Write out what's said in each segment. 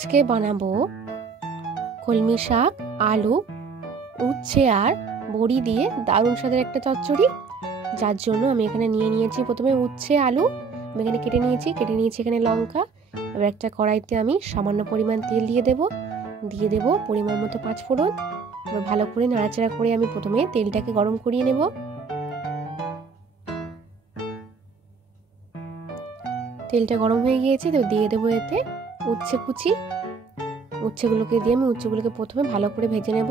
আজকে বানাবো কলমি শাক, আলু, উচ্ছে আর বড়ি দিয়ে দারুণ স্বাদের একটা চচ্চড়ি। যার জন্য আমি এখানে নিয়ে নিয়েছি প্রথমে উচ্ছে, আলু আমি এখানে কেটে নিয়েছি এখানে লঙ্কা। এবার একটা কড়াইতে আমি সামান্য পরিমাণ তেল দিয়ে দেব পরিমাণ মতো 5 ফোড়ন। এবার ভালো করে নাড়াচাড়া করে আমি প্রথমে তেলটাকে গরম করিয়ে নেব। তেলটা গরম হয়ে গিয়েছে, তো দিয়ে দেবো এতে উচ্ছে কুচি। উচ্ছেগুলোকে দিয়ে আমি উচ্ছেগুলোকে প্রথমে ভালো করে ভেজে নেব।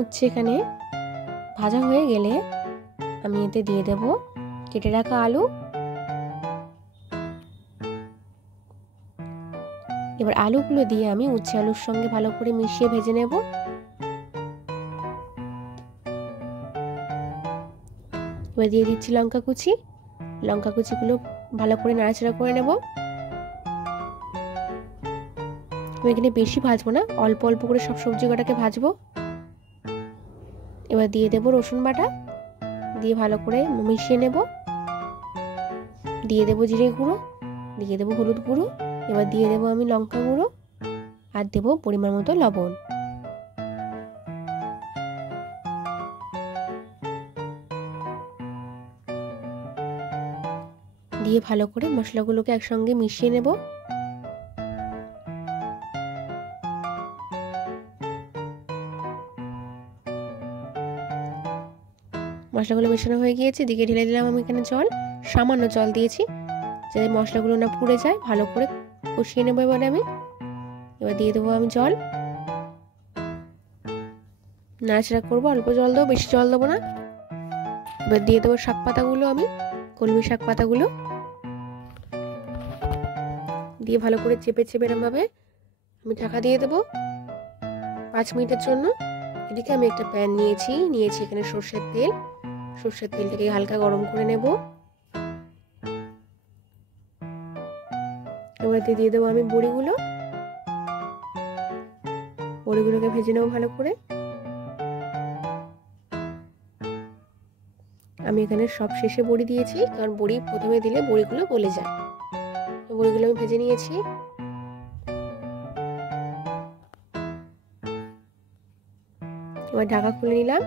উচ্ছে এখানে ভাজা হয়ে গেলে আমি এতে দিয়ে দেব কেটে রাখা আলু। এবার আলুগুলো দিয়ে আমি উচ্ছে আলুর সঙ্গে ভালো করে মিশিয়ে ভেজে নেব। এবার দিয়ে দিচ্ছি লঙ্কা কুচিগুলো ভালো করে নাড়াচাড়া করে নেব। আমি এখানে বেশি ভাজবো না, অল্প অল্প করে সব সবজি কটাকে ভাজবো। এবার দিয়ে দেব রসুন বাটা, দিয়ে ভালো করে মিশিয়ে নেব। দিয়ে দেব জিরে গুঁড়ো, দিয়ে দেব হলুদ গুঁড়ো, এবার দিয়ে দেব আমি লঙ্কা গুঁড়ো আর দেব পরিমাণ মতো লবণ। দিয়ে ভালো করে মশলাগুলোকে একসঙ্গে মিশিয়ে নেব। মশলাগুলো মেশানো হয়ে গিয়েছে, দিকে ঢেলে দিলাম আমি এখানে জল, সামান্য জল দিয়েছি যাতে মশলাগুলো না পুড়ে যায়। ভালো করে কষিয়ে নেবো এবারে আমি। এবার দিয়ে দেবো আমি জল, নাড়াচাড়া করবো, অল্প জল দেবো, বেশি জল দেবো না। এবার দিয়ে দেবো শাক পাতাগুলো, আমি কলমি শাক পাতাগুলো দিয়ে ভালো করে চেপে এরমভাবে আমি ঢাকা দিয়ে দেবো 5 মিনিটের জন্য। এদিকে আমি একটা প্যান নিয়েছি এখানে সর্ষের তেলটাকে হালকা গরম করে নেব। এবার দিয়ে দেবো আমি বড়িগুলোকে ভেজে নেবো ভালো করে। আমি এখানে সব শেষে বড়ি দিয়েছি, কারণ বড়ি প্রথমে দিলে বড়িগুলো গলে যায়। বড়িগুলো আমি ভেজে নিয়েছি। এবার ঢাকা খুলে নিলাম,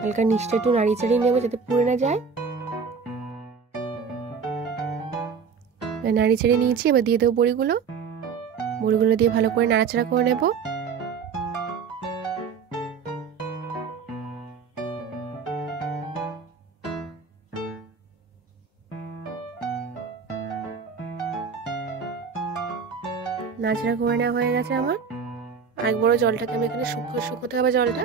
হালকা নিচটা একটু নাড়িয়ে চাড়িয়ে নেবো যাতে পুড়ে না যায়। নাড়িয়ে চাড়িয়ে নিয়েছি, এবার দিয়ে দেবো বড়িগুলো দিয়ে ভালো করে নাড়াচাড়া করে নেব। নাড়াচাড়া করে নেওয়া হয়ে গেছে আমার। আরেক বড় জলটাকে আমি এখানে শুকোতে হবে জলটা,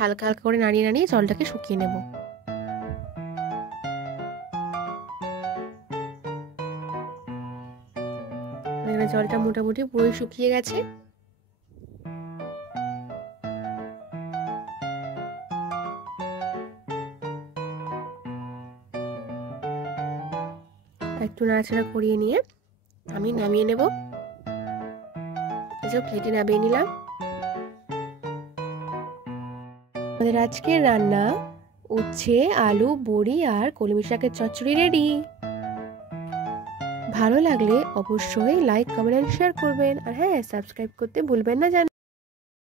হালকা হালকা করে নাড়িয়ে জলটাকে শুকিয়ে নেব। এখানে জলটা মোটামুটি পুরোই শুকিয়ে গেছে। একটু নাড়াচাড়া করিয়ে নিয়ে আমি নামিয়ে নেব। প্লেটে নামিয়ে নিলাম। আমাদের আজকের রান্না উচ্ছে, আলু, বড়ি আর কলমি শাকের চচ্চড়ি রেডি। ভালো লাগলে অবশ্যই লাইক, কমেন্ট, শেয়ার করবেন। আর হ্যাঁ, সাবস্ক্রাইব করতে ভুলবেন না।